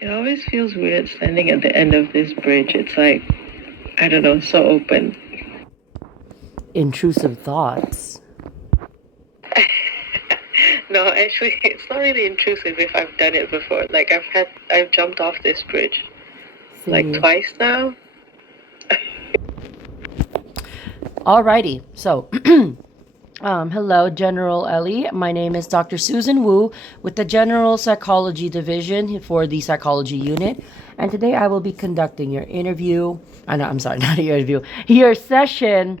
It always feels weird standing at the end of this bridge. It's like, I don't know, so open. Intrusive thoughts. No, actually, it's not really intrusive if I've done it before. Like, I've jumped off this bridge like See. twice now. Alrighty. So, hello, General Ellie. My name is Dr. Susan Wu with the General Psychology Division for the Psychology Unit. And today I will be conducting your interview. I know, I'm sorry, not your interview. Your session.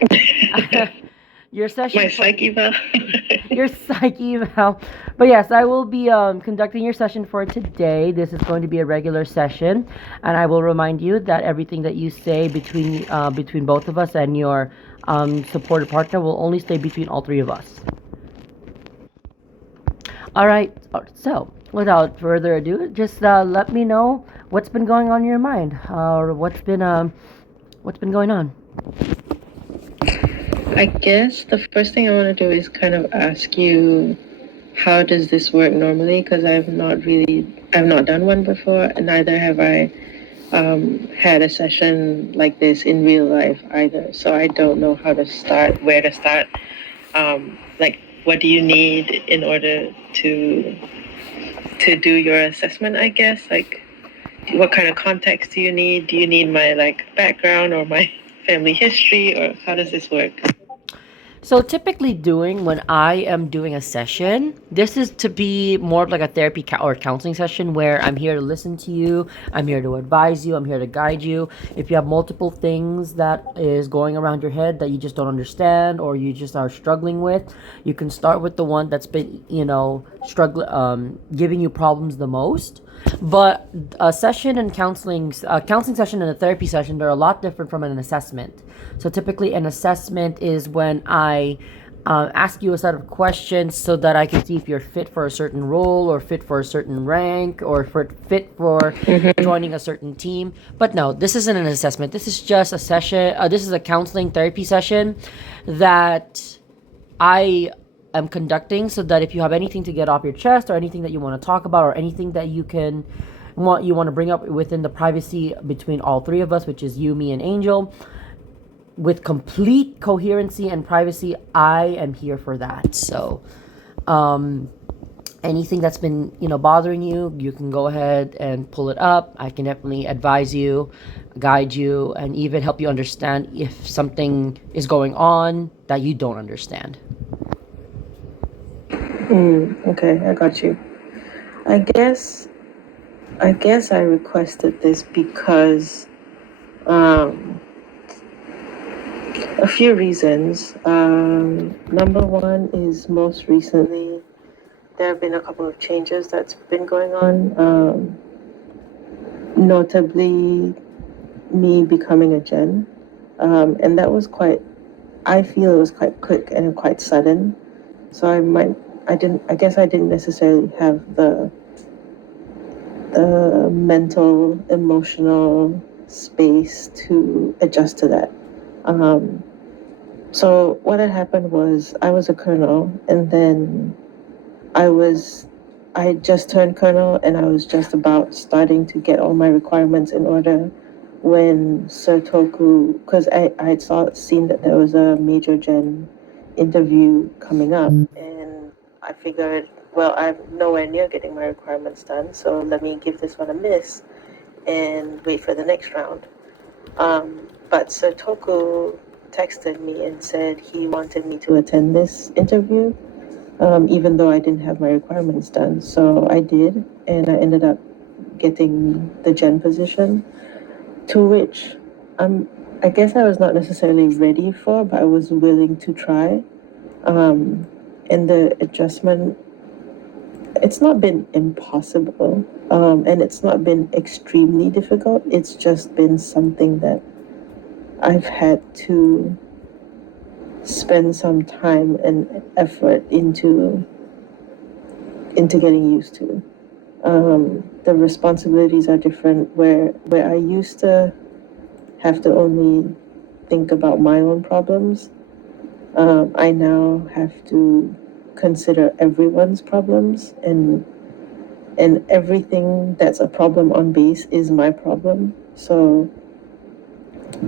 Your session My for psyche eval. your psyche eval. But yes, I will be conducting your session for today. This is going to be a regular session, and I will remind you that everything that you say between both of us and your supported partner will only stay between all three of us. All right. So, without further ado, just let me know what's been going on in your mind, or what's been going on. I guess the first thing I want to do is kind of ask you, how does this work normally? Because I've not done one before, and neither have I had a session like this in real life either. So I don't know how to start, where to start. Like, what do you need in order to do your assessment? I guess, like, what kind of context do you need? Do you need my like background or my family history, or how does this work? So typically doing when I am doing a session, this is to be more of like a therapy or counseling session where I'm here to listen to you, I'm here to advise you, I'm here to guide you. If you have multiple things that is going around your head that you just don't understand or you just are struggling with, you can start with the one that's been, giving you problems the most. But a session and counseling session and a therapy session, they're a lot different from an assessment. So typically, an assessment is when I ask you a set of questions so that I can see if you're fit for a certain role or fit for a certain rank or fit for joining a certain team. But no, this isn't an assessment. This is just a session. This is a counseling therapy session that I am conducting so that if you have anything to get off your chest or anything that you want to talk about or anything that you want to bring up within the privacy between all three of us, which is you, me, and Angel, with complete coherency and privacy, I am here for that. So, anything that's been bothering you, you can go ahead and pull it up. I can definitely advise you, guide you, and even help you understand if something is going on that you don't understand. Okay, I got you. I guess I guess I requested this because um, a few reasons. Number one is most recently there have been a couple of changes that's been going on. Notably, me becoming a gen, and that was quite. I feel it was quite quick and quite sudden. So I guess I didn't necessarily have the mental, emotional space to adjust to that. Um, so what had happened was I was a colonel, and then I was I had just turned colonel, and I was just about starting to get all my requirements in order when Sir Toku, because I had seen that there was a Major Gen interview coming up, and I figured, well, I'm nowhere near getting my requirements done, so let me give this one a miss and wait for the next round. But Sir Toku texted me and said he wanted me to attend this interview, even though I didn't have my requirements done. So I did, and I ended up getting the gen position, to which I'm, I guess I was not necessarily ready for, but I was willing to try. Um, and the adjustment, it's not been impossible, and it's not been extremely difficult. It's just been something that I've had to spend some time and effort into getting used to. The responsibilities are different. Where I used to have to only think about my own problems, I now have to consider everyone's problems, and and everything that's a problem on base is my problem. So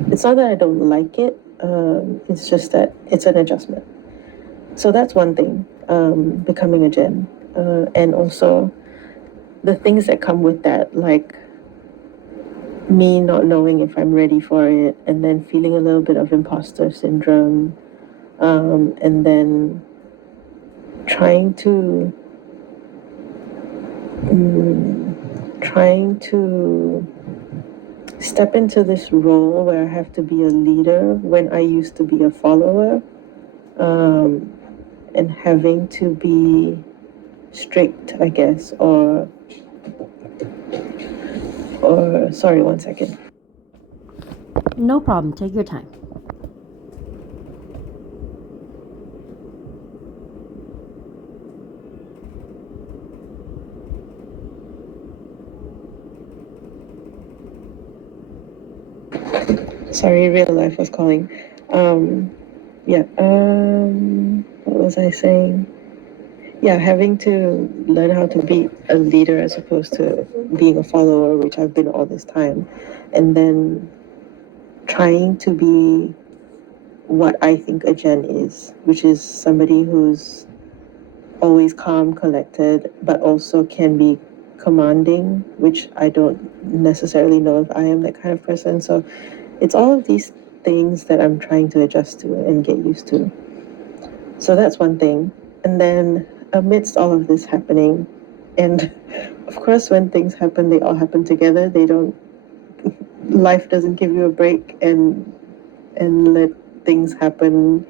it's not that I don't like it. It's just that it's an adjustment. So that's one thing, becoming a gen. And also the things that come with that, like me not knowing if I'm ready for it, and then feeling a little bit of imposter syndrome, and then trying to trying to step into this role where I have to be a leader when I used to be a follower, and having to be strict, I guess, or sorry, one second. No problem. Take your time. Sorry, real life was calling. Yeah. What was I saying? Yeah, having to learn how to be a leader as opposed to being a follower, which I've been all this time, and then trying to be what I think a Gen is, which is somebody who's always calm, collected, but also can be commanding, which I don't necessarily know if I am that kind of person. So it's all of these things that I'm trying to adjust to and get used to. So that's one thing. And then amidst all of this happening, and of course, when things happen, they all happen together. They don't, life doesn't give you a break and let things happen,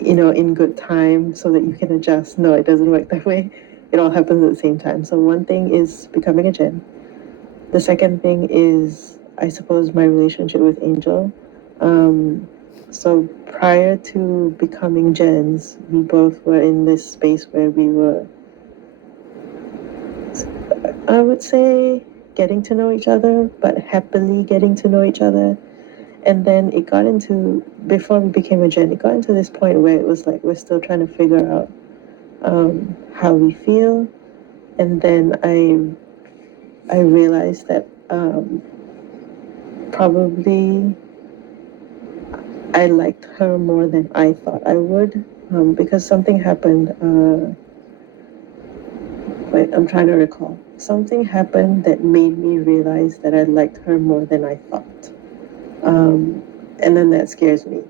in good time so that you can adjust. No, it doesn't work that way. It all happens at the same time. So one thing is becoming a gen. The second thing is, I suppose, my relationship with Angel. So prior to becoming gens, we both were in this space where we were, I would say, getting to know each other, but happily getting to know each other. And then it got into, before we became a gen, it got into this point where it was like we're still trying to figure out how we feel. And then I realized that probably I liked her more than I thought I would, because something happened. Wait, I'm trying to recall. Something happened that made me realize that I liked her more than I thought. And then that scares me.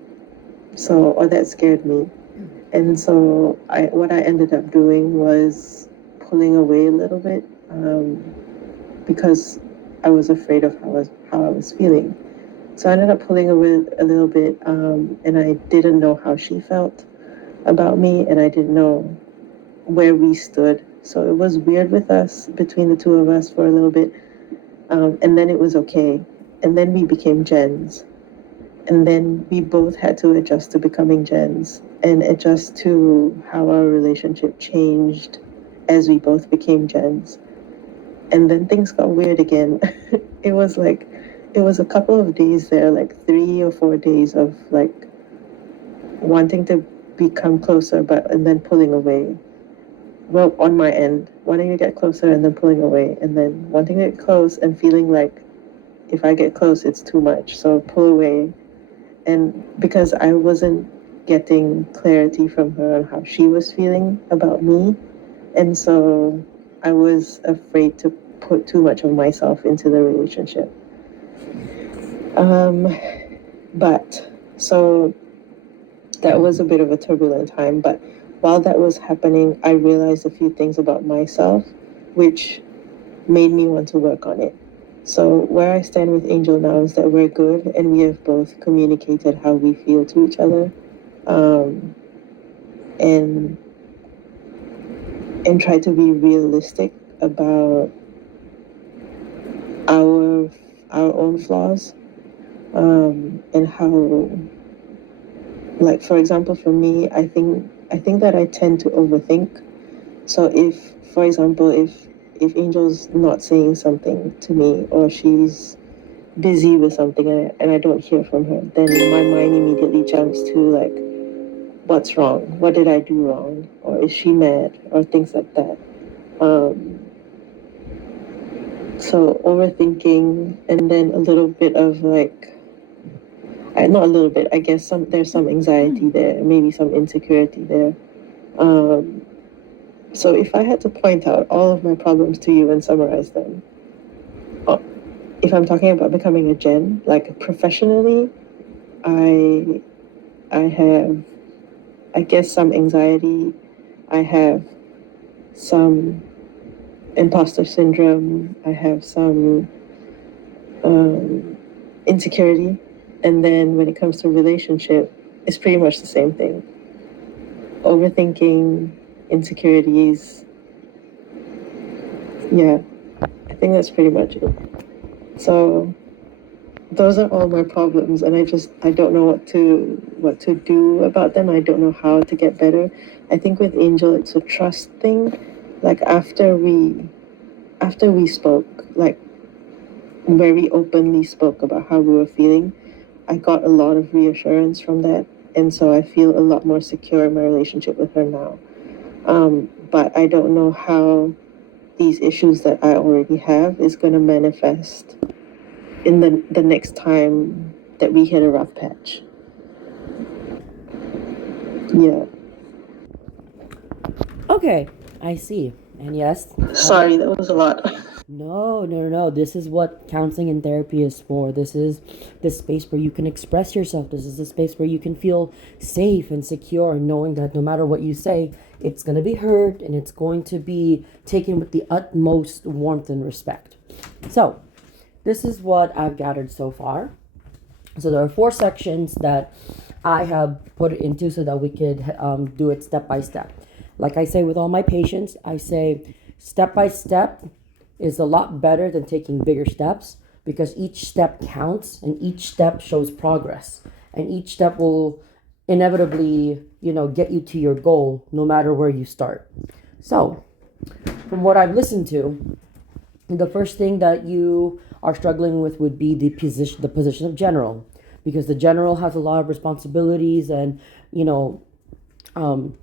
Or that scared me. And so what I ended up doing was pulling away a little bit, because I was afraid of how I was feeling. So I ended up pulling away a little bit, and I didn't know how she felt about me, and I didn't know where we stood. So it was weird with us, between the two of us for a little bit, and then it was okay. And then we became gens. And then we both had to adjust to becoming gens and adjust to how our relationship changed as we both became gens. And then things got weird again. it was like, it was a couple of days there, like 3 or 4 days of like wanting to become closer, and then pulling away. Well, on my end, wanting to get closer and then pulling away, and then wanting to get close and feeling like if I get close, it's too much. So pull away. And because I wasn't getting clarity from her on how she was feeling about me, and so I was afraid to put too much of myself into the relationship. But so that was a bit of a turbulent time. But while that was happening, I realized a few things about myself, which made me want to work on it. So where I stand with Angel now is that we're good and we have both communicated how we feel to each other, and try to be realistic about our own flaws, and how, like, for example, for me, I think that I tend to overthink. So if, for example, if Angel's not saying something to me, or she's busy with something, and I don't hear from her, then my mind immediately jumps to like, what's wrong? What did I do wrong? Or is she mad? Or things like that. So overthinking, and then a little bit of like, not a little bit, I guess there's some anxiety there, maybe some insecurity there. Um, so if I had to point out all of my problems to you and summarize them, uh, if I'm talking about becoming a gen, like professionally, I I have, I guess, some anxiety. I have some imposter syndrome. I have some insecurity. And then when it comes to relationship, it's pretty much the same thing. Overthinking, insecurities. Yeah, I think that's pretty much it. So those are all my problems, and I don't know what to do about them. I don't know how to get better. I think with Angel it's a trust thing. Like after we spoke, like very openly spoke about how we were feeling, I got a lot of reassurance from that, and so I feel a lot more secure in my relationship with her now. But I don't know how these issues that I already have is going to manifest in the next time that we hit a rough patch. Yeah. Okay, I see. And yes, Sorry, that was a lot. no. This is what counseling and therapy is for. This is the space where you can express yourself. This is the space where you can feel safe and secure, knowing that no matter what you say, it's going to be heard and it's going to be taken with the utmost warmth and respect. So, this is what I've gathered so far. So, there are 4 sections that I have put it into so that we could do it step by step. Like I say with all my patients, I say step by step is a lot better than taking bigger steps because each step counts and each step shows progress and each step will inevitably, get you to your goal no matter where you start. So, from what I've listened to, the first thing that you are struggling with would be the position of general because the general has a lot of responsibilities and, um,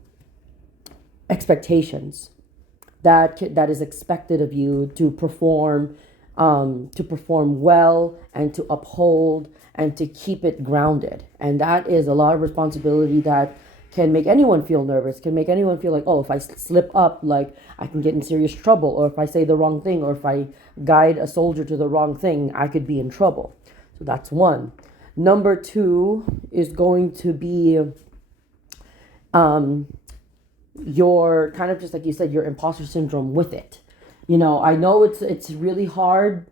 expectations that is expected of you to perform well and to uphold and to keep it grounded, and that is a lot of responsibility that can make anyone feel nervous, can make anyone feel like, oh, if I slip up, like I can get in serious trouble, or if I say the wrong thing, or if I guide a soldier to the wrong thing, I could be in trouble. So that's one. Number two is going to be um, your kind of just like you said, your imposter syndrome with it. I know it's really hard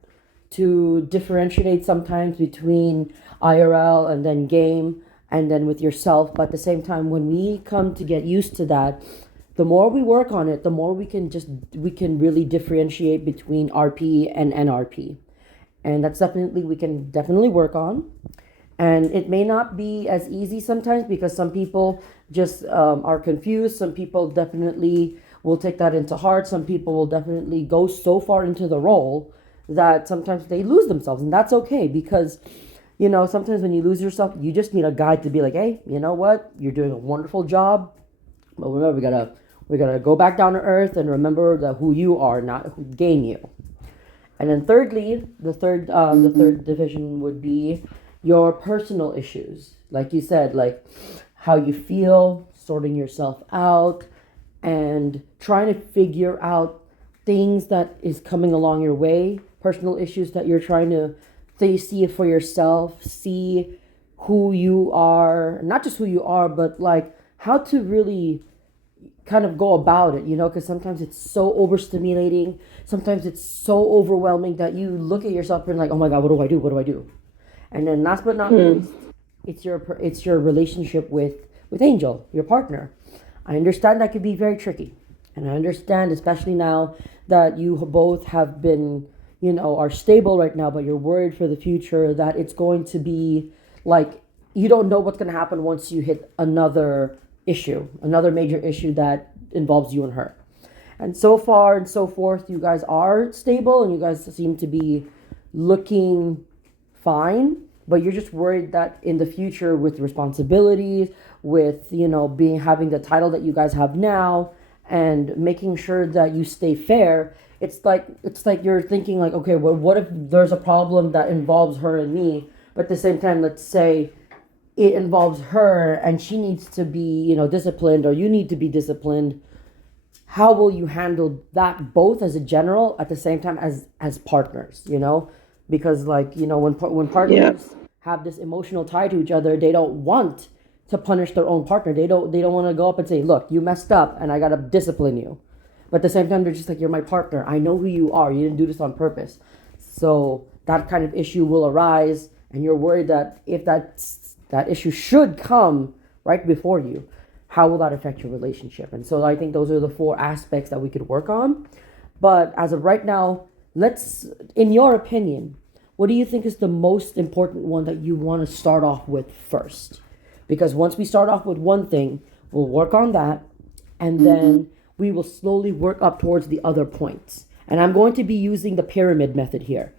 to differentiate sometimes between IRL and then game and then with yourself, but at the same time when we come to get used to that, the more we work on it, the more we can really differentiate between RP and NRP. And that's definitely we can definitely work on. And it may not be as easy sometimes because some people just are confused. Some people definitely will take that into heart. Some people will definitely go so far into the role that sometimes they lose themselves. And that's okay because, sometimes when you lose yourself, you just need a guide to be like, hey, you know what? You're doing a wonderful job. But remember, we gotta go back down to earth and remember that who you are, not who gain you. And then thirdly, the third division would be your personal issues. Like you said, like how you feel, sorting yourself out, and trying to figure out things that is coming along your way, personal issues that you're trying to see for yourself, see who you are, not just who you are, but like how to really kind of go about it, because sometimes it's so overstimulating. Sometimes it's so overwhelming that you look at yourself and like, oh my God, what do I do? What do I do? And then last but not least, it's your relationship with Angel, your partner. I understand that could be very tricky. And I understand, especially now that you both have been, are stable right now, but you're worried for the future that it's going to be like, you don't know what's going to happen once you hit another major issue that involves you and her. And so far and so forth, you guys are stable and you guys seem to be looking fine, but you're just worried that in the future with responsibilities, with, having the title that you guys have now and making sure that you stay fair, It's like you're thinking like, okay, well, what if there's a problem that involves her and me, but at the same time, let's say it involves her and she needs to be, disciplined, or you need to be disciplined. How will you handle that, both as a general at the same time as partners, because like, when Yeah. partners have this emotional tie to each other, they don't want to punish their own partner. They don't want to go up and say, look, you messed up and I got to discipline you. But at the same time, they're just like, you're my partner, I know who you are, you didn't do this on purpose. So that kind of issue will arise, and you're worried that if that issue should come right before you, how will that affect your relationship? And so I think those are the four aspects that we could work on. But as of right now, in your opinion, what do you think is the most important one that you want to start off with first? Because once we start off with one thing, we'll work on that, and then we will slowly work up towards the other points. And I'm going to be using the pyramid method here.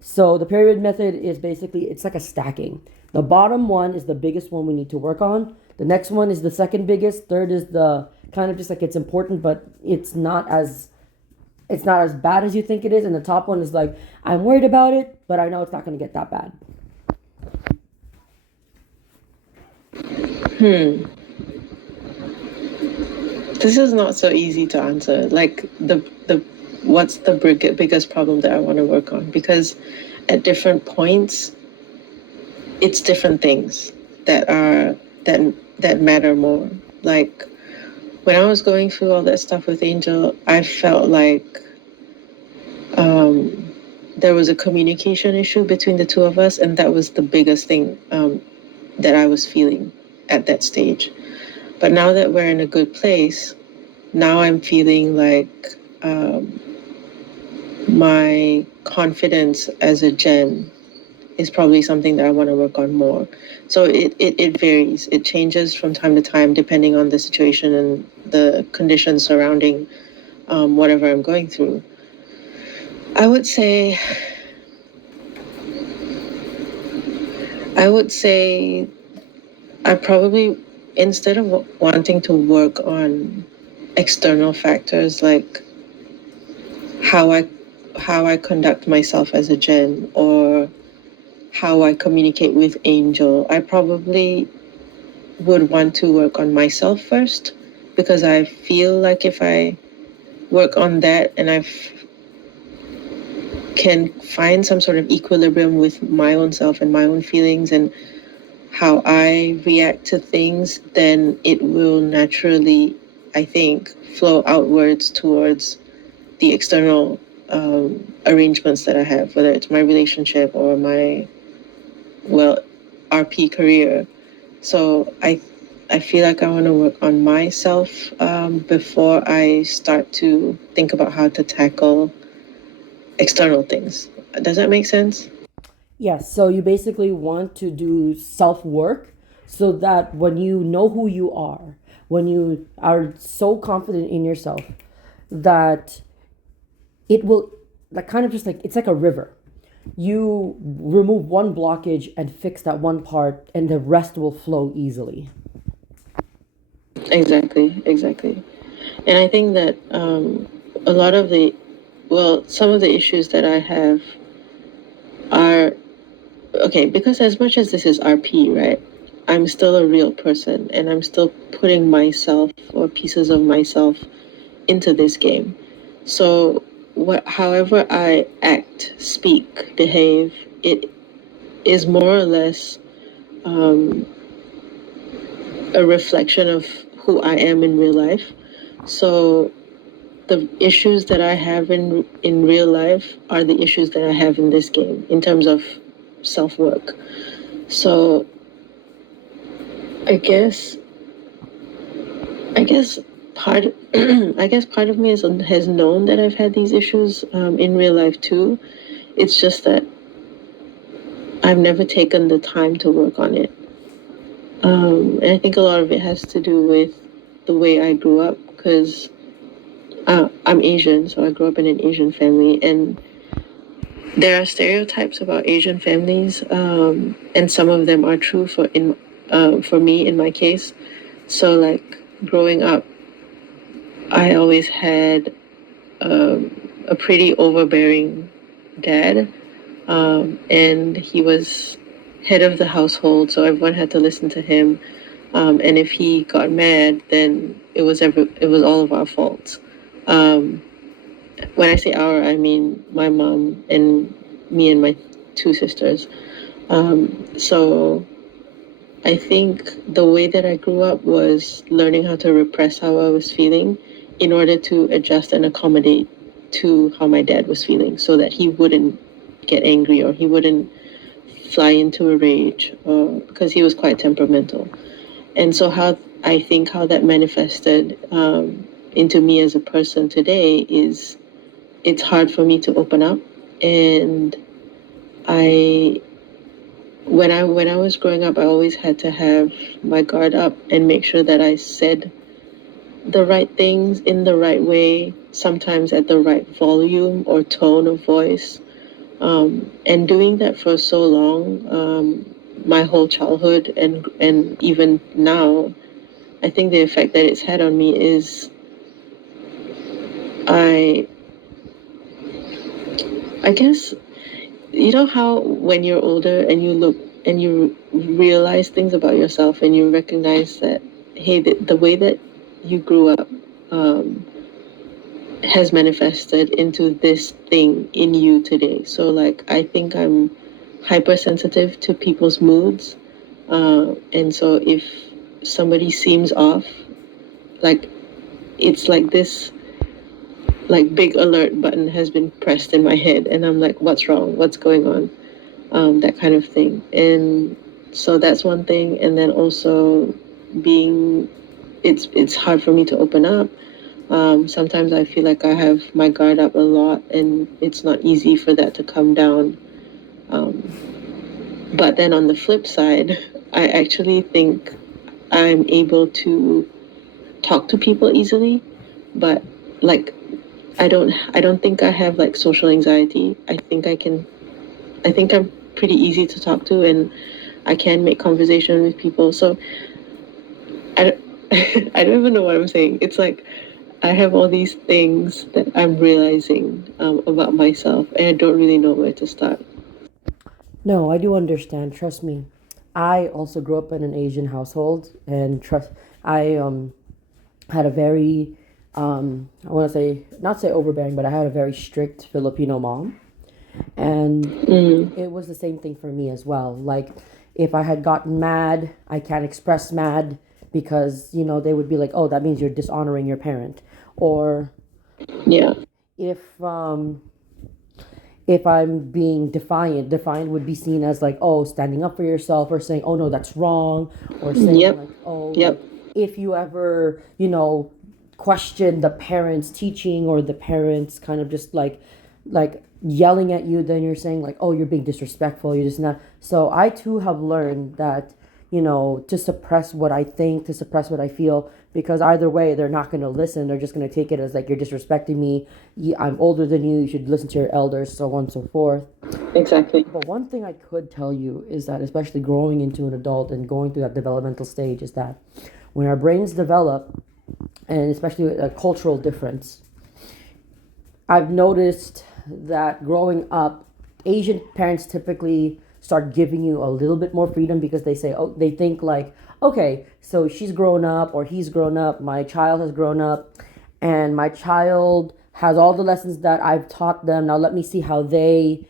So the pyramid method is basically, it's like a stacking. The bottom one is the biggest one we need to work on. The next one is the second biggest. Third is the kind of just like, it's important, but it's not as bad as you think it is. And the top one is like, I'm worried about it, but I know it's not going to get that bad. This is not so easy to answer. Like the what's the biggest problem that I want to work on? Because at different points, it's different things that are that matter more. Like when I was going through all that stuff with Angel, I felt like there was a communication issue between the two of us, and that was the biggest thing that I was feeling at that stage. But now that we're in a good place, now I'm feeling like my confidence as a Gen is probably something that I want to work on more. So it varies. It changes from time to time depending on the situation and the conditions surrounding whatever I'm going through. I would say I probably, instead of wanting to work on external factors like how I how I conduct myself as a Gen or how I communicate with Angel, I probably would want to work on myself first, because I feel like if I work on that and can find some sort of equilibrium with my own self and my own feelings and how I react to things, then it will naturally, I think, flow outwards towards the external arrangements that I have, whether it's my relationship or my, well, RP career. So I feel like I want to work on myself before I start to think about how to tackle external things. Does that make sense? Yes, so you basically want to do self work so that when you know who you are, when you are so confident in yourself, that it will, like, kind of just like, it's like a river. You remove one blockage and fix that one part, and the rest will flow easily. Exactly, exactly. And I think that a lot of some of the issues that I have are okay, because as much as this is RP, right? I'm still a real person and I'm still putting myself or pieces of myself into this game. So however I act, speak, behave, it is more or less um, a reflection of who I am in real life. So the issues that I have in real life are the issues that I have in this game in terms of self work. So I guess I guess part I guess part of me has known that I've had these issues in real life too. It's just that I've never taken the time to work on it. And I think a lot of it has to do with the way I grew up, because I'm Asian, so I grew up in an Asian family, and there are stereotypes about Asian families, and some of them are true for me in my case. So like growing up, I always had a pretty overbearing dad, and he was head of the household, so everyone had to listen to him. And if he got mad, then it was all of our faults. Um, when I say our, I mean my mom and me and my two sisters. So I think the way that I grew up was learning how to repress how I was feeling in order to adjust and accommodate to how my dad was feeling so that he wouldn't get angry or he wouldn't fly into a rage because he was quite temperamental. And so how I think how that manifested into me as a person today is it's hard for me to open up. And I when I was growing up, I always had to have my guard up and make sure that I said the right things in the right way, sometimes at the right volume or tone of voice. And doing that for so long, my whole childhood and even now, I think the effect that it's had on me is I I guess you know how when you're older and you look and you realize things about yourself and you recognize that hey the way that you grew up um, has manifested into this thing in you today. So like I think I'm hypersensitive to people's moods, and so if somebody seems off, like it's like this like big alert button has been pressed in my head and I'm like what's wrong, what's going on, that kind of thing. And so that's one thing. And then also being, it's hard for me to open up. Sometimes I feel like I have my guard up a lot, and it's not easy for that to come down. But then on the flip side, I actually think I'm able to talk to people easily, but like I don't think I have like social anxiety. I think I'm pretty easy to talk to, and I can make conversation with people. So I don't, I don't even know what I'm saying. It's like I have all these things that I'm realizing about myself, and I don't really know where to start. No, I do understand. Trust me. I also grew up in an Asian household, and trust I had a very I want to say not say overbearing, but I had a very strict Filipino mom, and it was the same thing for me as well. Like if I had gotten mad, I can't express mad because they would be like, "Oh, that means you're dishonoring your parent," or Yeah. if if I'm being defiant, defiant would be seen as like, oh, standing up for yourself, or saying, oh no, that's wrong, or saying Yep. like, oh, Yep. like if you ever, question the parents' teaching, or the parents kind of just like yelling at you, then you're saying like, oh, you're being disrespectful, you're just not. So I too have learned that, to suppress what I think, to suppress what I feel, because either way, they're not going to listen. They're just going to take it as like you're disrespecting me. I'm older than you. You should listen to your elders, so on and so forth. Exactly. But one thing I could tell you is that, especially growing into an adult and going through that developmental stage, is that when our brains develop, and especially with a cultural difference, I've noticed that growing up, Asian parents typically start giving you a little bit more freedom because they say, oh, they think like, okay, so she's grown up or he's grown up, my child has grown up, and my child has all the lessons that I've taught them. Now let me see how they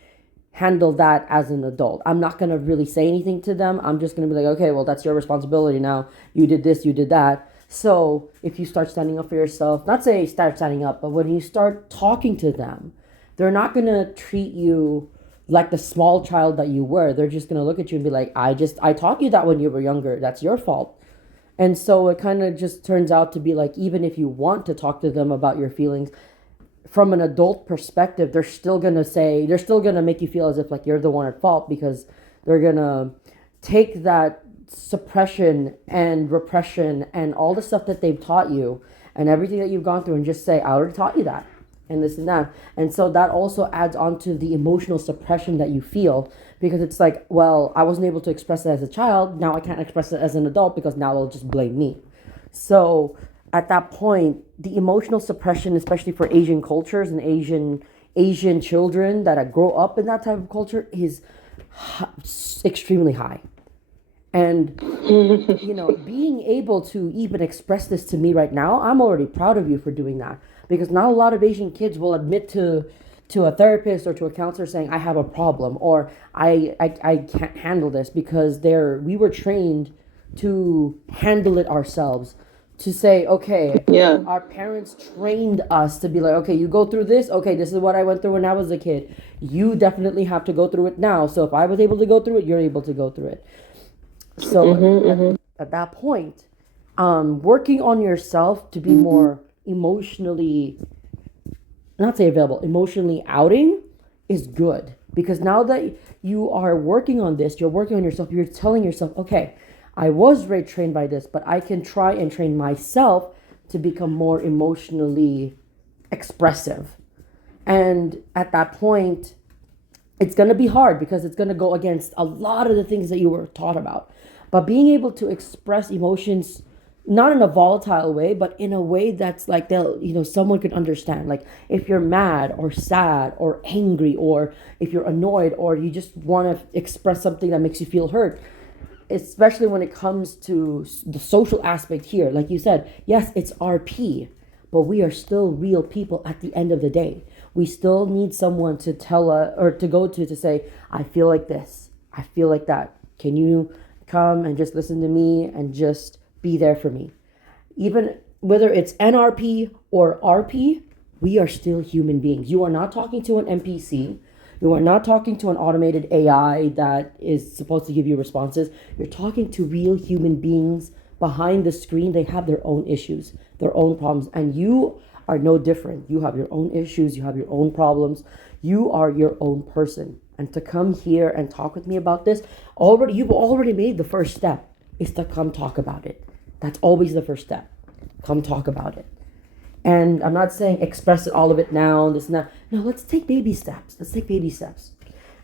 handle that as an adult. I'm not going to really say anything to them. I'm just going to be like, okay, well, that's your responsibility now. You did this, you did that. So if you start standing up for yourself, not say start standing up, but when you start talking to them, they're not going to treat you like the small child that you were. They're just going to look at you and be like, I taught you that when you were younger. That's your fault. And so it kind of just turns out to be like, even if you want to talk to them about your feelings, from an adult perspective, they're still gonna make you feel as if like you're the one at fault, because they're gonna take that suppression and repression and all the stuff that they've taught you and everything that you've gone through and just say, I already taught you that and this and that. And so that also adds on to the emotional suppression that you feel, because it's like, well, I wasn't able to express it as a child, now I can't express it as an adult because now they'll just blame me. So at that point, the emotional suppression, especially for Asian cultures and Asian children that grow up in that type of culture, is extremely high. And being able to even express this to me right now, I'm already proud of you for doing that, because not a lot of Asian kids will admit to a therapist or to a counselor saying, I have a problem, or I can't handle this, because we were trained to handle it ourselves, to say, okay, Yeah. our parents trained us to be like, okay, you go through this, okay, this is what I went through when I was a kid, you definitely have to go through it now, so if I was able to go through it, you're able to go through it. So at that point, working on yourself to be more emotionally, not say available, emotionally outing is good, because now that you are working on this, you're working on yourself, you're telling yourself, okay, I was trained by this, but I can try and train myself to become more emotionally expressive. And at that point, it's going to be hard, because it's going to go against a lot of the things that you were taught about. But being able to express emotions, not in a volatile way, but in a way that's like someone could understand. Like if you're mad or sad or angry, or if you're annoyed, or you just want to express something that makes you feel hurt, especially when it comes to the social aspect here. Like you said, yes, it's RP, but we are still real people at the end of the day. We still need someone to tell us, or to go to say, I feel like this, I feel like that. Can you come and just listen to me and just be there for me? Even whether it's NRP or RP, we are still human beings. You are not talking to an NPC. You are not talking to an automated AI that is supposed to give you responses. You're talking to real human beings behind the screen. They have their own issues, their own problems, and you are no different. You have your own issues, you have your own problems. You are your own person. And to come here and talk with me about this, you've already made the first step, is to come talk about it. That's always the first step. Come talk about it. And I'm not saying express it, all of it now, this and that. No, let's take baby steps. Let's take baby steps.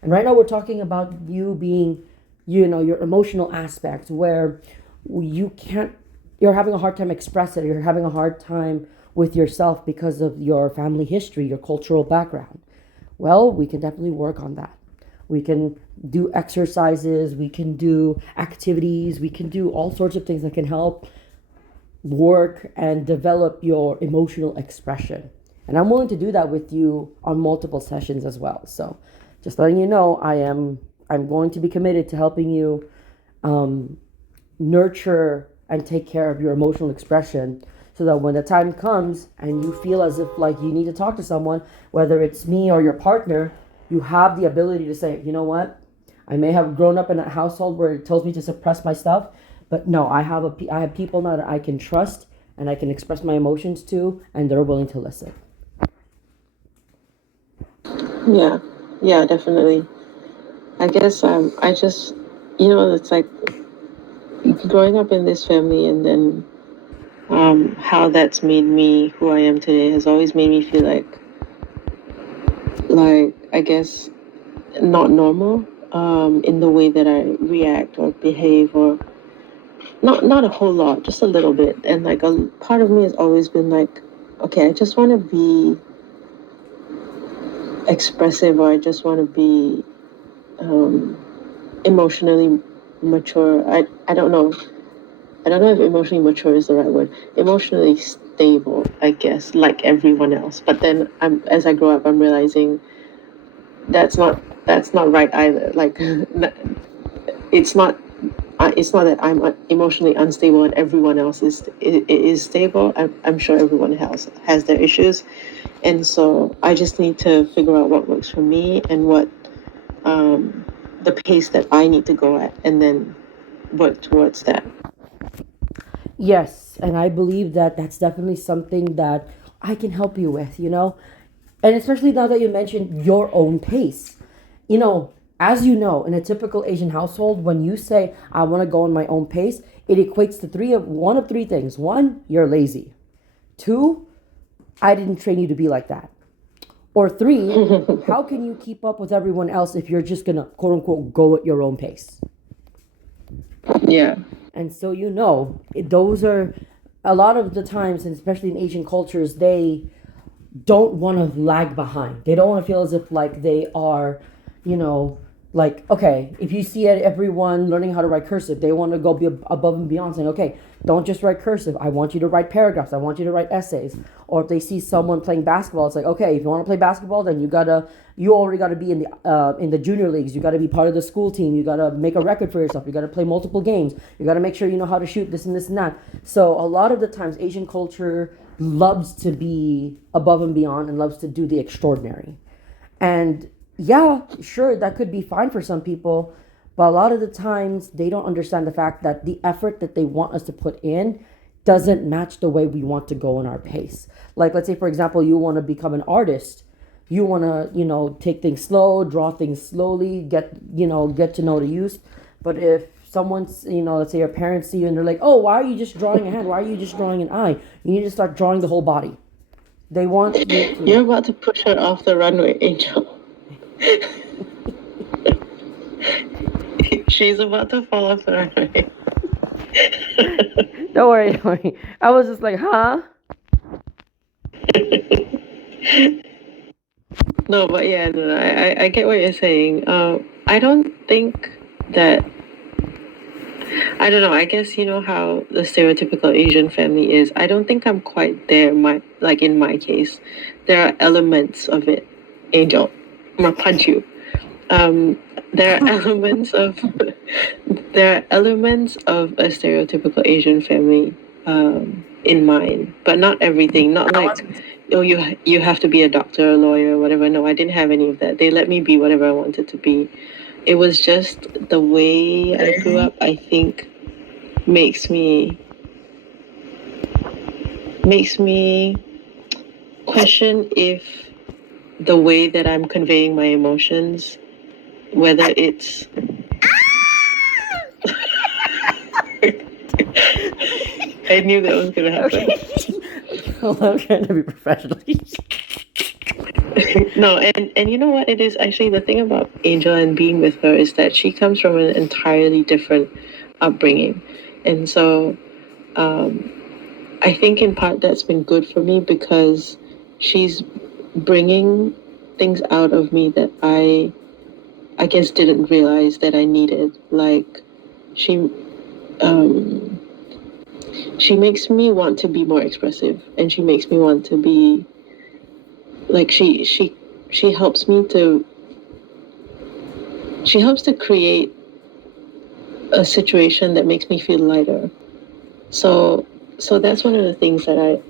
And right now we're talking about you being, your emotional aspect, where you're having a hard time expressing it. You're having a hard time with yourself because of your family history, your cultural background. Well, we can definitely work on that. We can do exercises, we can do activities, we can do all sorts of things that can help work and develop your emotional expression. And I'm willing to do that with you on multiple sessions as well. So just letting you know, I'm going to be committed to helping you nurture and take care of your emotional expression, so that when the time comes and you feel as if like you need to talk to someone, whether it's me or your partner, you have the ability to say, you know what, I may have grown up in a household where it tells me to suppress my stuff, but no, I have people now that I can trust and I can express my emotions to, and they're willing to listen. Yeah. Yeah, definitely. I guess I just, it's like growing up in this family, and then how that's made me who I am today has always made me feel like I guess not normal, in the way that I react or behave, or not a whole lot, just a little bit. And like a part of me has always been like, okay, I just want to be expressive, or I just want to be emotionally mature. I don't know. I don't know if emotionally mature is the right word. Emotionally stable, I guess, like everyone else. But then as I grow up, I'm realizing that's not right either. Like it's not it's not that I'm emotionally unstable and everyone else is stable. I'm sure everyone has their issues, and so I just need to figure out what works for me, and what the pace that I need to go at, and then work towards that. Yes, and I believe that that's definitely something that I can help you with, And especially now that you mentioned your own pace. As you know, in a typical Asian household, when you say, I want to go on my own pace, it equates to one of three things. One, you're lazy. Two, I didn't train you to be like that. Or three, how can you keep up with everyone else if you're just going to, quote unquote, go at your own pace? Yeah. And so, those are a lot of the times, and especially in Asian cultures, they don't want to lag behind. They don't want to feel as if like they are, you know, like okay, if you see everyone learning how to write cursive, they want to go be above and beyond, saying, okay, don't just write cursive. I want you to write paragraphs. I want you to write essays. Or if they see someone playing basketball, it's like, okay, if you want to play basketball, then you already gotta be in the junior leagues. You gotta be part of the school team. You gotta make a record for yourself. You gotta play multiple games. You gotta make sure you know how to shoot this and this and that. So a lot of the times, Asian culture loves to be above and beyond and loves to do the extraordinary. And yeah, sure, that could be fine for some people, but a lot of the times they don't understand the fact that the effort that they want us to put in doesn't match the way we want to go in our pace. Like, let's say, for example, you want to become an artist. You want to, take things slow, draw things slowly, get to know the use. But if someone's, let's say your parents see you and they're like, oh, why are you just drawing a hand? Why are you just drawing an eye? You need to start drawing the whole body. They want you You're to. about to push her off the runway, Angel. She's about to fall off the runway. Don't worry, don't worry. I was just like, huh? No, but yeah, no, I get what you're saying. I don't think that I don't know. I guess you know how the stereotypical Asian family is. I don't think I'm quite there. In my case, there are elements of it. Angel, I'm gonna punch you. There are elements of there are elements of a stereotypical Asian family in mine, but not everything. Not like oh you have to be a doctor, a lawyer, whatever. No, I didn't have any of that. They let me be whatever I wanted to be. It was just the way I grew up. I think makes me makes me question if the way that I'm conveying my emotions, whether it's I knew that was gonna happen. I'm trying to be professional. No, and you know what it is actually the thing about Angel and being with her is that she comes from an entirely different upbringing, and so um, I think in part that's been good for me because she's bringing things out of me that I guess didn't realize that I needed. Like she um, she makes me want to be more expressive, and she makes me want to be like she helps me to she helps to create a situation that makes me feel lighter. So so that's one of the things that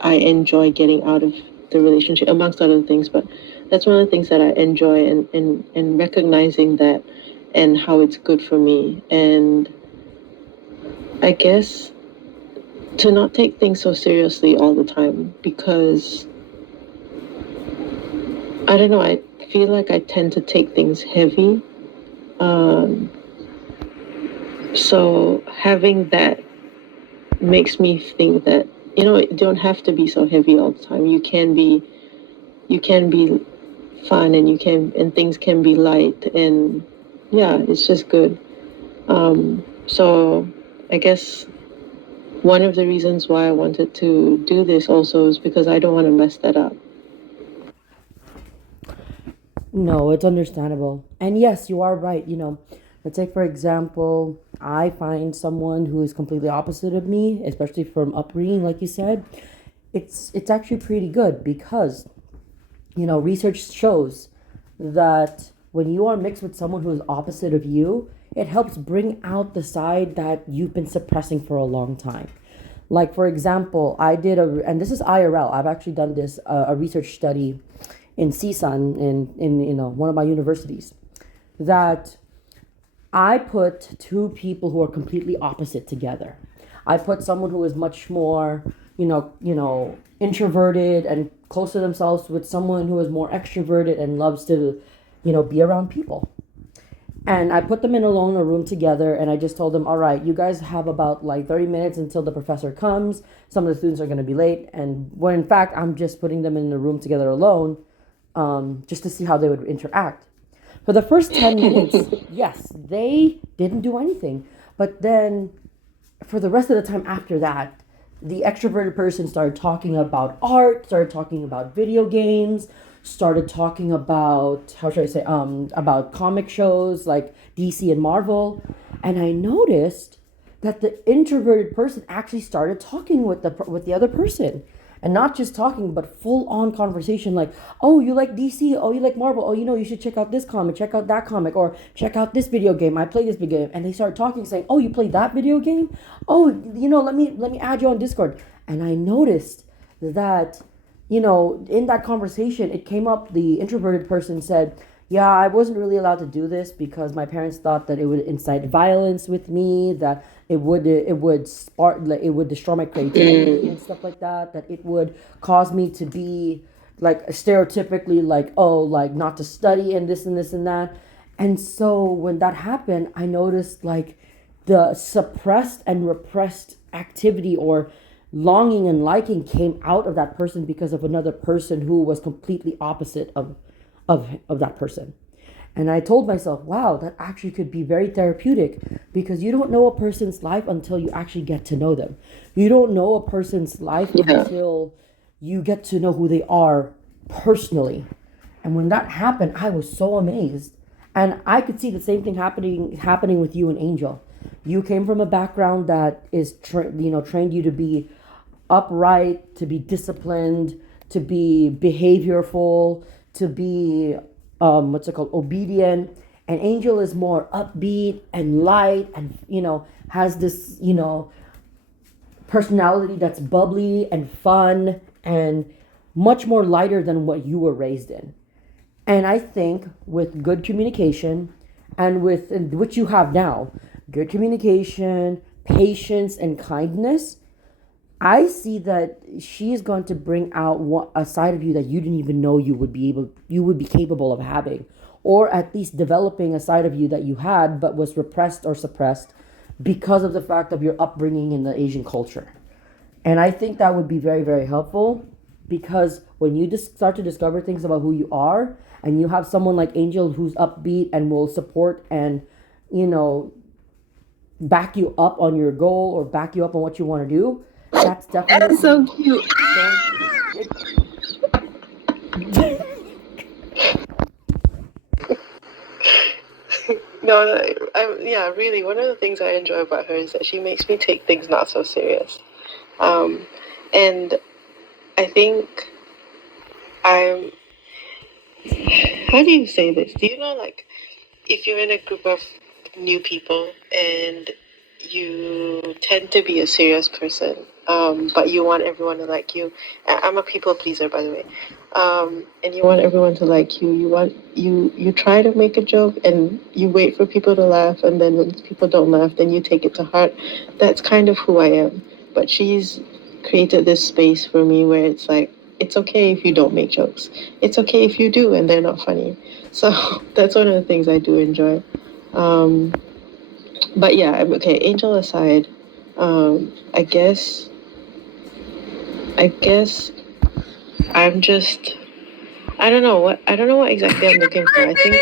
I enjoy getting out of the relationship, amongst other things, but that's one of the things that I enjoy and recognizing that and how it's good for me. And I guess to not take things so seriously all the time because I don't know, I feel like I tend to take things heavy. Um, so having that makes me think that it don't have to be so heavy all the time. You can be fun, and things can be light, and yeah, it's just good. So I guess one of the reasons why I wanted to do this also is because I don't want to mess that up. No, it's understandable. And yes, you are right. Let's say, for example, I find someone who is completely opposite of me, especially from upbringing, like you said. It's actually pretty good because, research shows that when you are mixed with someone who is opposite of you, it helps bring out the side that you've been suppressing for a long time. Like, for example, and this is IRL, I've actually done this, a research study in CSUN, in one of my universities, that I put two people who are completely opposite together. I put someone who is much more, introverted and close to themselves with someone who is more extroverted and loves to, be around people. And I put them in a room together, and I just told them, all right, you guys have about like 30 minutes until the professor comes. Some of the students are going to be late. And when in fact, I'm just putting them in the room together alone, just to see how they would interact. For the first 10 minutes, yes, they didn't do anything. But then for the rest of the time after that, the extroverted person started talking about art, started talking about video games, started talking about, how should I say, about comic shows like DC and Marvel. And I noticed that the introverted person actually started talking with the other person, and not just talking but full on conversation, like, oh, you like DC, oh, you like Marvel, oh, you should check out this comic, check out that comic, or check out this video game, I play this video game. And they start talking, saying, oh, you played that video game, oh, let me add you on Discord. And I noticed that, in that conversation, it came up, the introverted person said, yeah, I wasn't really allowed to do this because my parents thought that it would incite violence with me, that it would spark, like, it would destroy my creativity and stuff like that, that it would cause me to be like stereotypically, like, oh, like, not to study and this and this and that. And so when that happened, I noticed, like, the suppressed and repressed activity or longing and liking came out of that person because of another person who was completely opposite of that person. And I told myself, wow, that actually could be very therapeutic, because you don't know a person's life until you actually get to know them. You don't know a person's life Yeah. until you get to know who they are personally. And when that happened, I was so amazed. And I could see the same thing happening with you and Angel. You came from a background that is trained you to be upright, to be disciplined, to be behaviorful, to be what's it called, obedient. And Angel is more upbeat and light, and has this personality that's bubbly and fun and much more lighter than what you were raised in. And I think with good communication, and with and which you have now, good communication, patience, and kindness, I see that she is going to bring out a side of you that you didn't even know you would be capable of having, or at least developing a side of you that you had but was repressed or suppressed because of the fact of your upbringing in the Asian culture. And I think that would be very, very helpful, because when you just start to discover things about who you are, and you have someone like Angel who's upbeat and will support and, you know, back you up on your goal or back you up on what you want to do, that's That's so definitely cute. going it, No, no, yeah, really. One of the things I enjoy about her is that she makes me take things not so serious. Um, and I think I'm. How do you say this? Do you know, like, if you're in a group of new people and you tend to be a serious person, but you want everyone to like you. I'm a people pleaser, by the way. And you want everyone to like you. You try to make a joke and you wait for people to laugh, and then when people don't laugh, then you take it to heart. That's kind of who I am. But she's created this space for me where it's like, it's okay if you don't make jokes. It's okay if you do and they're not funny. So that's one of the things I do enjoy. Um, but yeah, okay. Angel aside, I guess I'm just. I don't know what exactly I'm looking for. I think.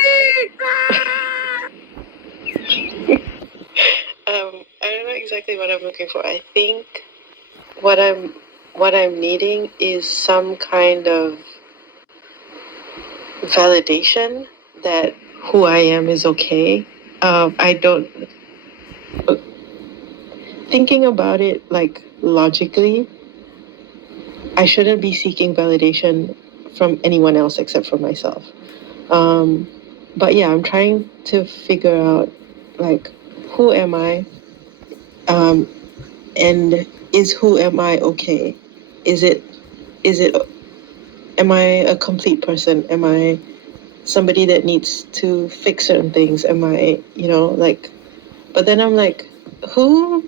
I don't know exactly what I'm looking for. I think what I'm what I'm needing is some kind of validation that who I am is okay. I don't thinking about it like logically. I shouldn't be seeking validation from anyone else except for myself. Um, but yeah, I'm trying to figure out like who am I, um, and is who am I okay? Is it is it am I a complete person? Am I somebody that needs to fix certain things? Am I, like, but then I'm like, who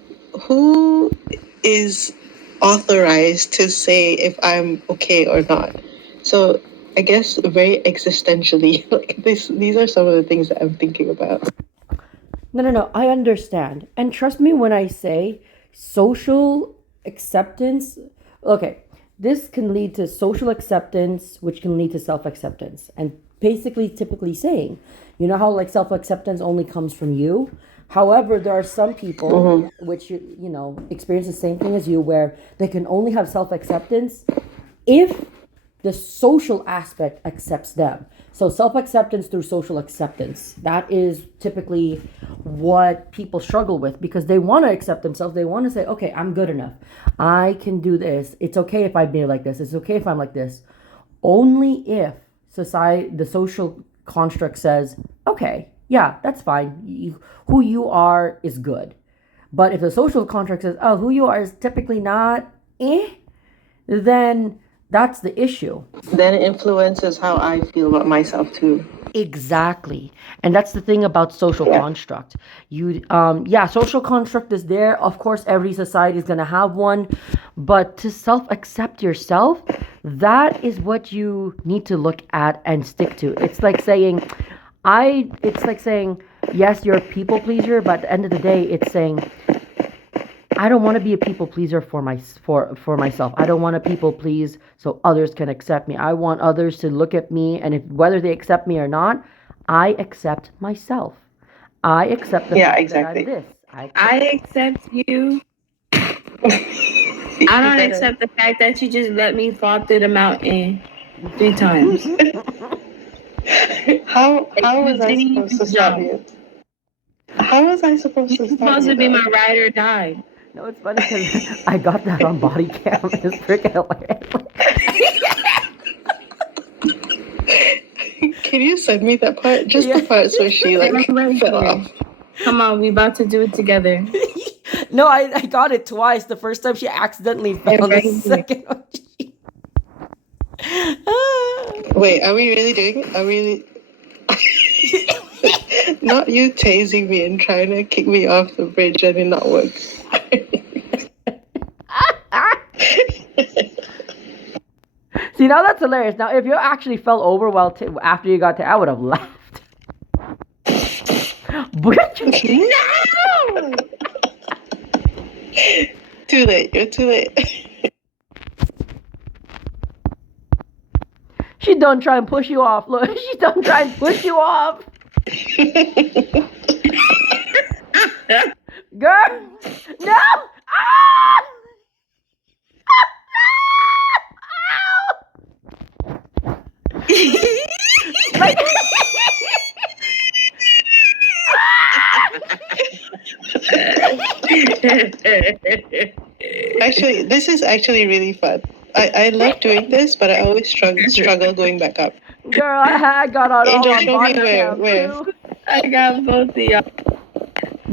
is authorized to say if I'm okay or not? So I guess very existentially, like these are some of the things that I'm thinking about. no, no, no, I understand. And trust me when I say social acceptance, okay, this can lead to social acceptance, which can lead to self acceptance. And basically, typically saying, you know how like self acceptance only comes from you? However, there are some people Mm-hmm. which experience the same thing as you, where they can only have self acceptance if the social aspect accepts them. So self acceptance through social acceptance. That is typically what people struggle with, because they want to accept themselves. They want to say, okay, I'm good enough. I can do this. It's okay if I be like this. It's okay if I'm like this. Only if society, the social construct says, okay, yeah, that's fine. Who you are is good. But if the social contract says, oh, who you are is typically not, then that's the issue. Then it influences how I feel about myself too. Exactly. And that's the thing about social Yeah. construct. Social construct is there. Of course, every society is going to have one. But to self accept yourself, that is what you need to look at and stick to. It's like saying, yes, you're a people pleaser, but at the end of the day, it's saying, I don't want to be a people pleaser for myself. I don't want to people please so others can accept me. I want others to look at me, and if whether they accept me or not, I accept myself. I accept the Yeah, fact that I'm exactly. this. I accept you. I don't accept the fact that you just let me fall through the mountain 3 times. How You was I didn't supposed even to stop jump. you? How was I supposed You're to stop supposed you to be my though? ride or die. No, it's funny because I got that on body cam. It's freaking hilarious. Can you send me that part? Just Yeah. the parts where she like I'm right fell here. off. Come on, we about to do it together. No, I got it twice. The first time she accidentally fell. I'm The right here. second one, Wait, are we really doing it? Are we not you tasing me and trying to kick me off the bridge and it not work? See, now that's hilarious. Now, if you actually fell over after you got to, I would have laughed. No! Too late. You're too late. She done try and push you off. Look, she done try and push you off. Girl, no! Ah! Like, Actually, this is actually really fun. I love doing this, but I always struggle going back up. girl, I got on all Angel, on show me body cam where. too. I got both of y'all.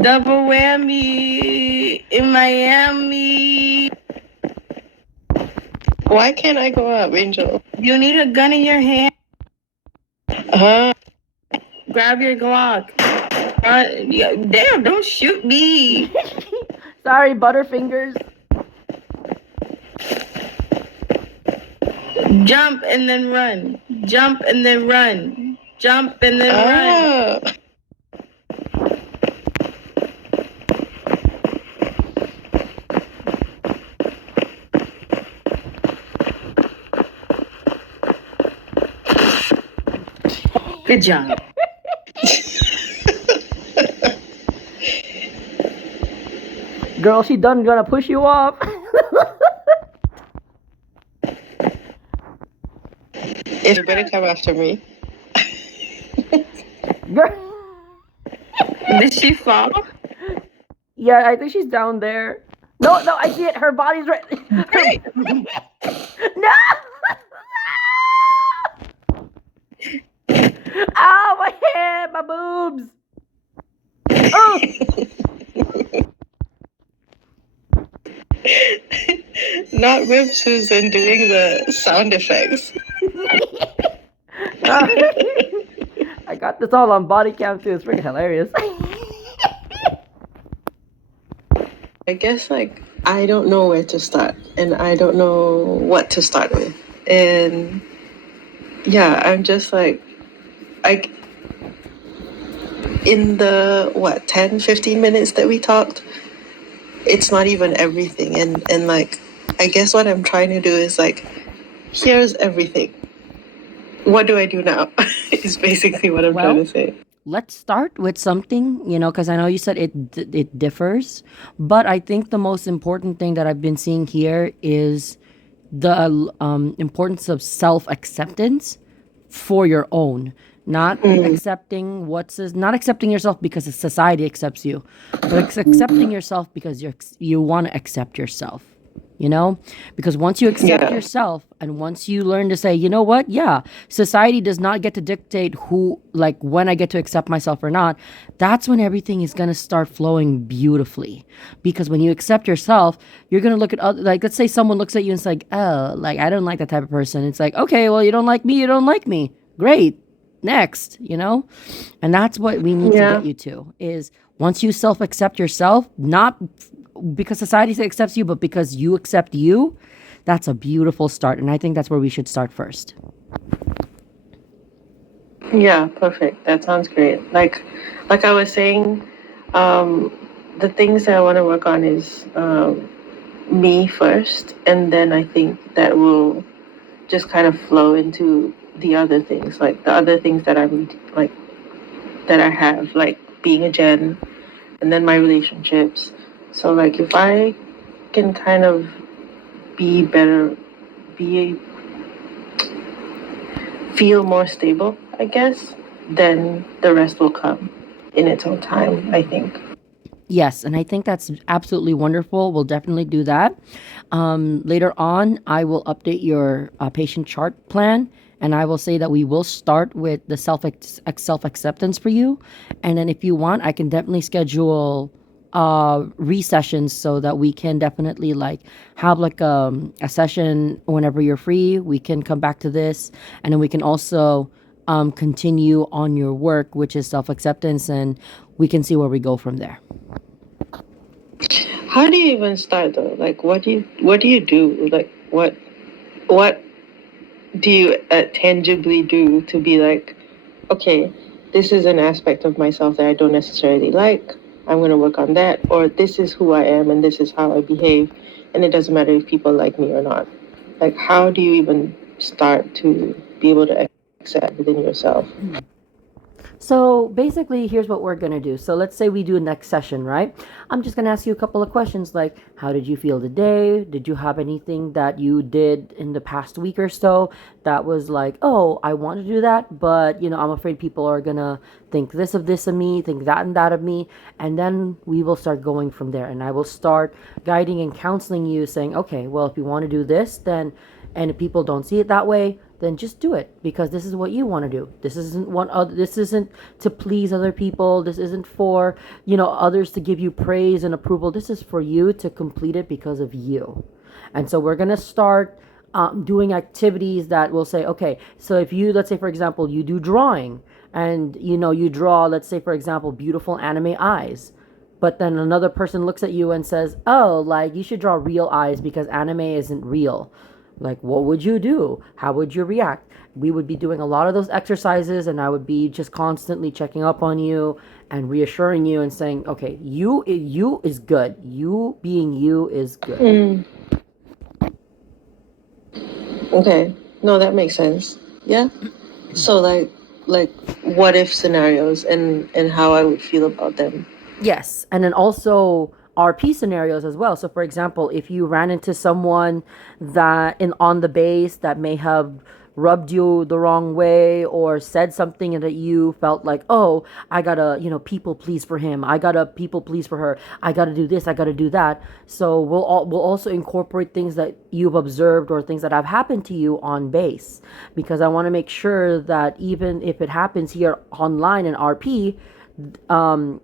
Double whammy in Miami. Why can't I go up, Angel? You need a gun in your hand. Grab your Glock. Damn, don't shoot me. Sorry, Butterfingers. Jump and then run. Jump and then run. Jump and then run. Good job. Girl, she done gonna push you off. If you better come after me. Girl. Did she fall? Yeah, I think she's down there. No, I see it. Her body's right. No! Ow, my head, my boobs. Oh. Not Rib Susan doing the sound effects. I got this all on body cam too. It's freaking hilarious. I guess I don't know where to start, and I don't know what to start with. And yeah, I'm just in the 10-15 minutes that we talked, it's not even everything. And I guess what I'm trying to do is here's everything. What do I do now? Is basically what I'm trying to say. let's start with something, because I know you said it differs, but I think the most important thing that I've been seeing here is the importance of self acceptance for your own, not accepting not accepting yourself because society accepts you, but accepting yourself because you want to accept yourself. Because once you accept Yeah. yourself, and once you learn to say, you know what, yeah, society does not get to dictate who, like, when I get to accept myself or not, that's when everything is going to start flowing beautifully. Because when you accept yourself, you're going to look at other, like, let's say someone looks at you and it's like, oh, like, I don't like that type of person. It's like, okay, well, you don't like me, you don't like me, great, next. And that's what we need to Yeah. get you to, is once you self accept yourself, not because society accepts you, but because you accept you, that's a beautiful start. And I think that's where we should start first. Yeah, perfect. That sounds great. Like I was saying, um, the things that I want to work on is me first, and then I think that will just kind of flow into the other things, like the other things that I'm like that I have, like being a Gen, and then my relationships. So like if I can kind of be better, be feel more stable, I guess, then the rest will come in its own time, I think. Yes, and I think that's absolutely wonderful. We'll definitely do that. Later on, I will update your patient chart plan, and I will say that we will start with the self acceptance for you, and then if you want, I can definitely schedule recessions so that we can definitely like have like a session whenever you're free. We can come back to this, and then we can also continue on your work, which is self acceptance, and we can see where we go from there. How do you even start though? Like, what do you do? Like, what do you tangibly do to be like, okay, this is an aspect of myself that I don't necessarily like. I'm going to work on that. Or this is who I am and this is how I behave. And it doesn't matter if people like me or not. Like, how do you even start to be able to accept within yourself? So basically, here's what we're gonna do. So let's say we do a next session, right? I'm just gonna ask you a couple of questions like, how did you feel today? Did you have anything that you did in the past week or so that was like, oh, I want to do that, but I'm afraid people are gonna think this of me, think that and that of me, and then we will start going from there. And I will start guiding and counseling you, saying, okay, well, if you want to do this, then, and if people don't see it that way, then just do it because this is what you want to do. This isn't to please other people. This isn't for, others to give you praise and approval. This is for you to complete it because of you. And so we're going to start doing activities that will say, okay, so if you, let's say, for example, you do drawing and, you draw, let's say, for example, beautiful anime eyes. But then another person looks at you and says, oh, like you should draw real eyes because anime isn't real. Like, what would you do? How would you react? We would be doing a lot of those exercises, and I would be just constantly checking up on you and reassuring you and saying, okay, you is good. You being you is good. Mm, okay. No, that makes sense. Yeah. So like what if scenarios and how I would feel about them. Yes, and then also RP scenarios as well. So, for example, if you ran into someone that in on the base that may have rubbed you the wrong way or said something that you felt like, oh, I gotta, people please for him. I gotta people please for her. I gotta do this. I gotta do that. So we'll also incorporate things that you've observed or things that have happened to you on base because I want to make sure that even if it happens here online in RP, um,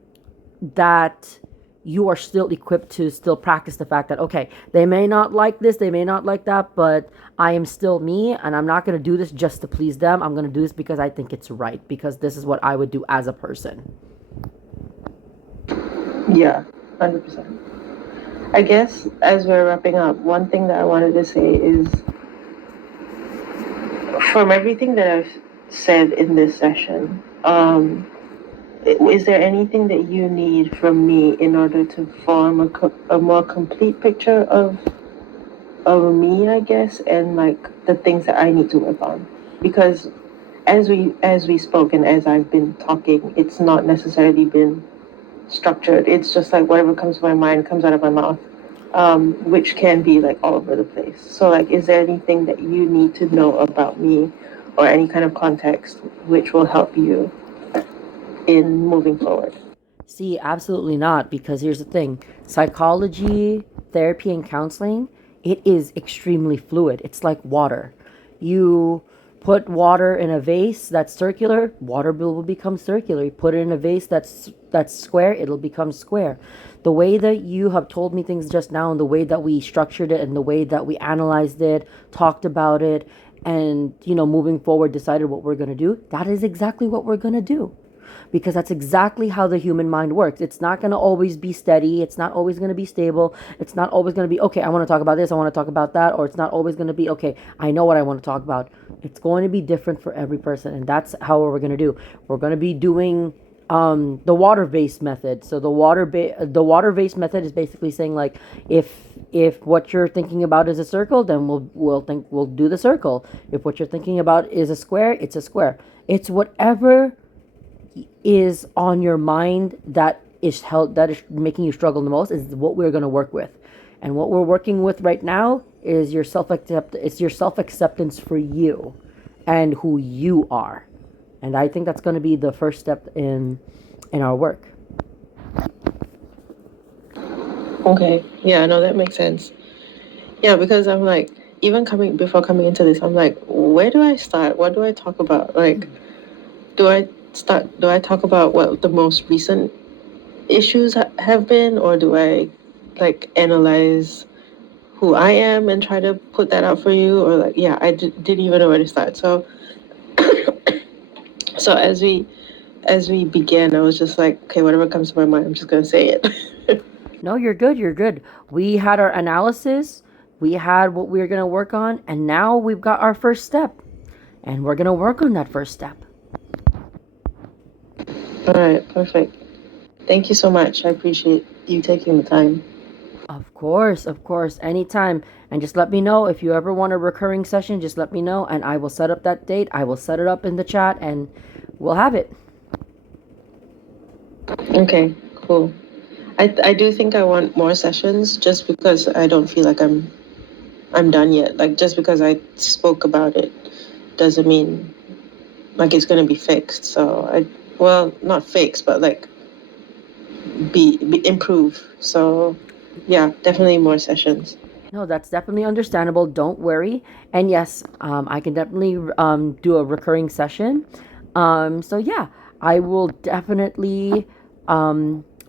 that you are still equipped to still practice the fact that okay, they may not like this, they may not like that, but I am still me and I'm not going to do this just to please them. I'm going to do this because I think it's right, because this is what I would do as a person. Yeah, 100%. I guess as we're wrapping up, one thing that I wanted to say is from everything that I've said in this session, is there anything that you need from me in order to form a more complete picture of me, I guess, and like the things that I need to work on? Because as we spoke and as I've been talking, it's not necessarily been structured. It's just like whatever comes to my mind comes out of my mouth, which can be like all over the place. So, like, is there anything that you need to know about me or any kind of context which will help you in moving forward? See, absolutely not, because here's the thing: psychology, therapy, and counseling, it is extremely fluid. It's like water. You put water in a vase that's circular, water will become circular. You put it in a vase that's square, it'll become square. The way that you have told me things just now, and the way that we structured it, and the way that we analyzed it, talked about it, and moving forward, decided what we're gonna do, that is exactly what we're gonna do, because that's exactly how the human mind works. It's not going to always be steady. It's not always going to be stable. It's not always going to be, okay, I want to talk about this, I want to talk about that. Or it's not always going to be, okay, I know what I want to talk about. It's going to be different for every person. And that's how we're going to do. We're going to be doing the water-based method. So the water-based method is basically saying, like, if what you're thinking about is a circle, then we'll do the circle. If what you're thinking about is a square, it's a square. It's whatever is on your mind that is making you struggle the most is what we're going to work with. And what we're working with right now is your self-acceptance for you and who you are. And I think that's going to be the first step in our work. Okay. Yeah, no, that makes sense. Yeah, because I'm like, even before coming into this, I'm like, where do I start? What do I talk about? Like, do I talk about what the most recent issues have been, or do I like analyze who I am and try to put that out for you? Or like, yeah, didn't even know where to start. So, so as we began, I was just like, okay, whatever comes to my mind, I'm just gonna say it. No, you're good. You're good. We had our analysis. We had what we were going to work on. And now we've got our first step. And we're going to work on that first step. All right, perfect. Thank you so much. I appreciate you taking the time. Of course, anytime. And just let me know if you ever want a recurring session, just let me know and I will set up that date. I will set it up in the chat and we'll have it. Okay, cool. I do think I want more sessions just because I don't feel like I'm done yet. Like, just because I spoke about it doesn't mean like it's gonna be fixed. So well, not fixed, but like be improve. So yeah, definitely more sessions. No, that's definitely understandable. Don't worry. And yes, I can definitely do a recurring session. So yeah, I will definitely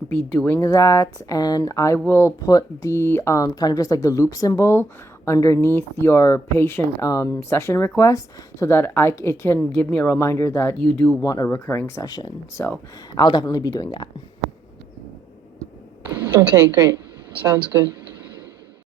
be doing that, and I will put the kind of just like the loop symbol underneath your patient session request, so that it can give me a reminder that you do want a recurring session. So I'll definitely be doing that. Okay, great. Sounds good.